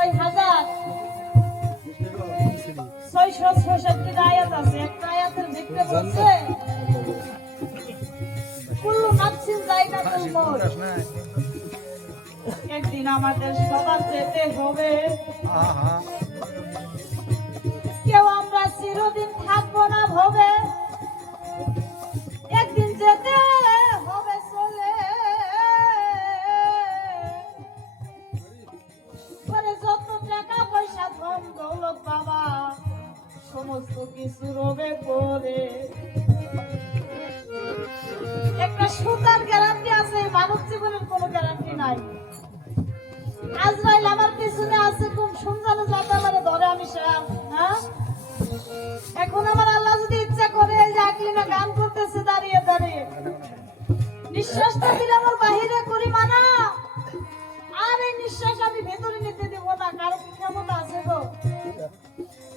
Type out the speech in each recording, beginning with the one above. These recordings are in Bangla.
6,666 আয়াত আছে। একটা আয়াতের ভিতরে বলছে কুল্লু নাফসিন যায়কাতুল মউত, একদিন আমাদের সবার যেতে হবে। কেউ আমরা চিরদিন থাকবো না ভবে, একদিন যেতে হবে চলে। পরে যত টাকা পয়সা ধন দৌলত বাবা সমস্ত কিছু রবে পরে। একটা সুতার গ্যারান্টি আছে, মানব জীবনের কোনো গ্যারান্টি নাই। আজরাইল আমার পিছনে আছে, কোন সুন্দর যাতে আমার ধরে আমি শেয়ার। হ্যাঁ, এখন আমার আল্লাহ যদি ইচ্ছা করে যে আকলিমা গান করতেছে দাঁড়িয়ে দাঁড়িয়ে, নিঃশ্বাসটা দিলে আমার বাহিরে করি মানা, আর এই নিঃশ্বাস আমি ভেতরে নিতে দেব না। কারো ক্ষমতা আছে গো?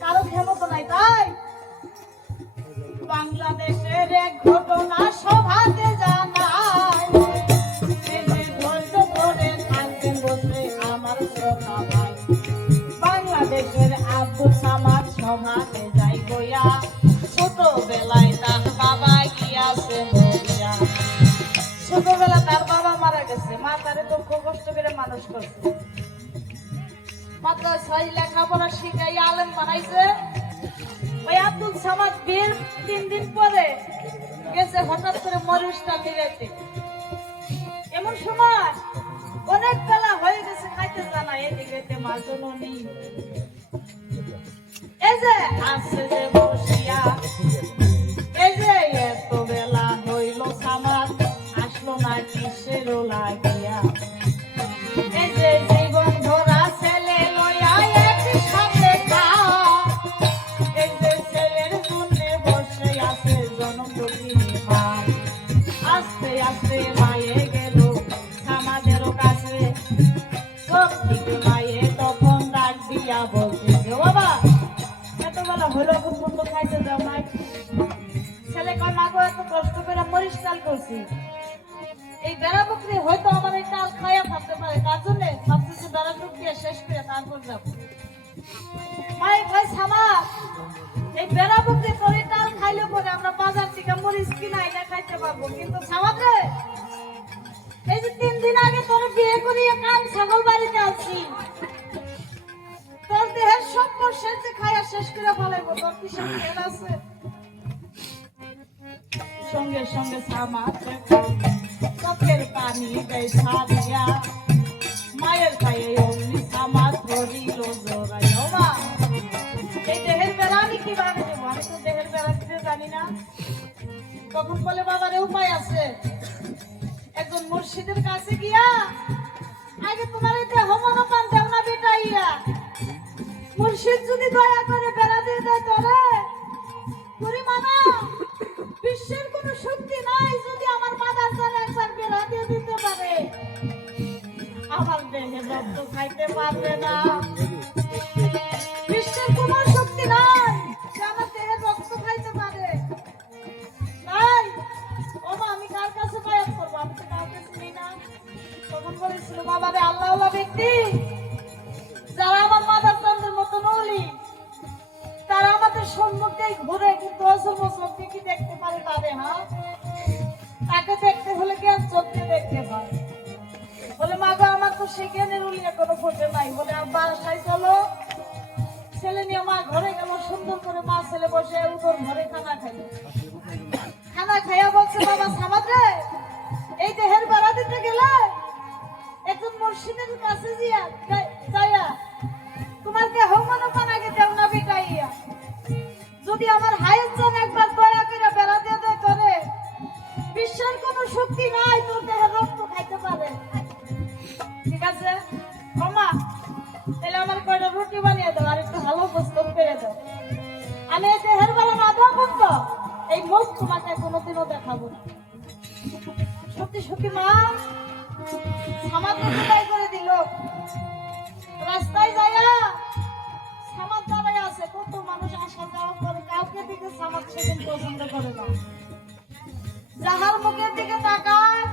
কারো ক্ষমতা নাই। তাই বাংলাদেশের এক ঘটনা সভাতে জানাই, ধৈর্য ধরে থাকবেন বসে আমার শ্রোতা ভাই। বাংলাদেশের আব্দুল সামাদ সভাতে যাই গইয়া, ছোটবেলায় তার বাবা গিয়াছে মরিয়া। ছোটবেলা তার বাবা মারা গেছে, মা তারে দুঃখ কষ্ট করে মানুষ করছে, মাত্র 6 লেখাপড়া শিখাই আলেম বানাইছে। ওই আব্দুল সামাদ বিয়ের 3 দিন পরে গেছে হঠাৎ করে মরিচটা নিরাইতে। এমন সময় অনেক বেলা হয়ে গেছে, খাইতে জানা এদিকে মা জননী এই যে আসছে যে বসিয়া, এই যে এত বেলা হইল সামাদ আসলো না কিসের লাগিয়া। এই যে জীবন ধরা ছেলে লইয়া একই সাথে খা, এই যে ছেলের জন্য বসে আছে জনম দুঃখিনী মা। আস্তে আস্তে মায়ে গেল সামাদেরও কাছে, সব দিকে মায়ে তখন ডাক দিয়া বলতেছে, বাবা এতবেলা হলো পর্যন্ত খাইতে যাও নাই? ছেলে কয় মা গো এত কষ্ট করে মরিচ চাল করছি, এই বেড়া বকরি হয়তো আমার এই চাল খাইয়া থাকতে পারে, তার জন্য ভাবতেছি বেড়া টুক দিয়ে শেষ করে তারপর যাবো। মায়ে কয় সামাদ এই বেড়া বকরি করে চাল খাইলে পরে আমরা বাজার থেকে মরিচ কিনাই না খাইতে পারবো, কিন্তু সামাদ রে এই যে 3 দিন আগে তোর বিয়ে করিয়ে কান ছাগল বাড়িতে আছি, তোর দেহের সব বর্ষের যে খাইয়া শেষ করে ফেলাইবো, তোর কি সাথে আছে? সঙ্গে সঙ্গে সামাদ চোখের পানি দেয় ছাড়িয়া, মায়ের খাইয়ে অমনি সামাদ ধরিল জোড়াইয়া। মা এই দেহের বেড়া আমি কিভাবে দেবো? আমি তো দেহের বেড়া দিতে জানি না। তখন বলে বাবার উপায় আছে, একজন মুর্শিদের কাছে গিয়া আগে তোমার এই দেহ মনোপান দেও না বেটাইয়া, মুর্শিদ যদি দয়া করে বেড়া দিয়ে দেয় তোরে পরিমানা বিশ্বের কোন শক্তি নাই যদি আমার মাদার জানে একবার বেড়া দিয়ে দিতে পারে, আমার দেহে রক্ত খাইতে পারবে না। বিশ্বের কোন শক্তি নাই যে আমার দেহে রক্ত খাইতে পারে। তাই ও মা আমি কার কাছে বায়াত করবো? আমি তো কাউকে চিনি না। তখন বলেছিল বাবারে আল্লাহওয়ালা ব্যক্তি যারা আমার মাদার চন্দ্রের মতো নলি, তারা আমাদের সম্মুখেই ঘুরে, কিন্তু অসল মুসলকে কি দেখতে পারে তারে? হ্যাঁ, তাকে দেখতে হলে জ্ঞান চোখকে দেখতে হয়। বলে মা গো আমার তো সে জ্ঞানের উলিয়া কোনো ফোটে নাই। বলে বাসায় চলো, ছেলে নিয়ে মা ঘরে গেল, সুন্দর করে মা ছেলে বসে উঠোর ঘরে খানা খাইল। খানা খাইয়া বলছে বাবা সামাদ রে এই দেহের বেড়া দিতে গেলে একজন মুর্শিদের কাছে যাইয়া তোমার দেহ মনোপান আগে দেও না বেটাইয়া, যদি আমার হায়ের জন একবার দয়া করে বেড়া দিয়ে দেয় করে বিশ্বের কোন শক্তি নাই তোর দেহে রক্ত খাইতে পারে। ঠিক আছে মা, তাহলে আমার কয়টা রুটি বানিয়ে দাও আর একটু ভালো প্রস্তুত করে দাও, আমি এই দেহের বেলা না দেওয়া করতো এই মুখ তোমাকে কোনোদিনও দেখাবো না। সত্যি সত্যি মা সামাদ বিদায় করে দিল। রাস্তায় যাইয়া সামাদ দাঁড়ায় আছে, কত মানুষ আসা যাওয়া করে, কাউকে দিকে সামাদ সেদিন পছন্দ করে না। যাহার মুখের দিকে তাকায়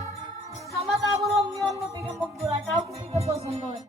সামাদ আবার অন্য দিকে মুখ ঘুরায়, কাউকে দিকে পছন্দ হয়।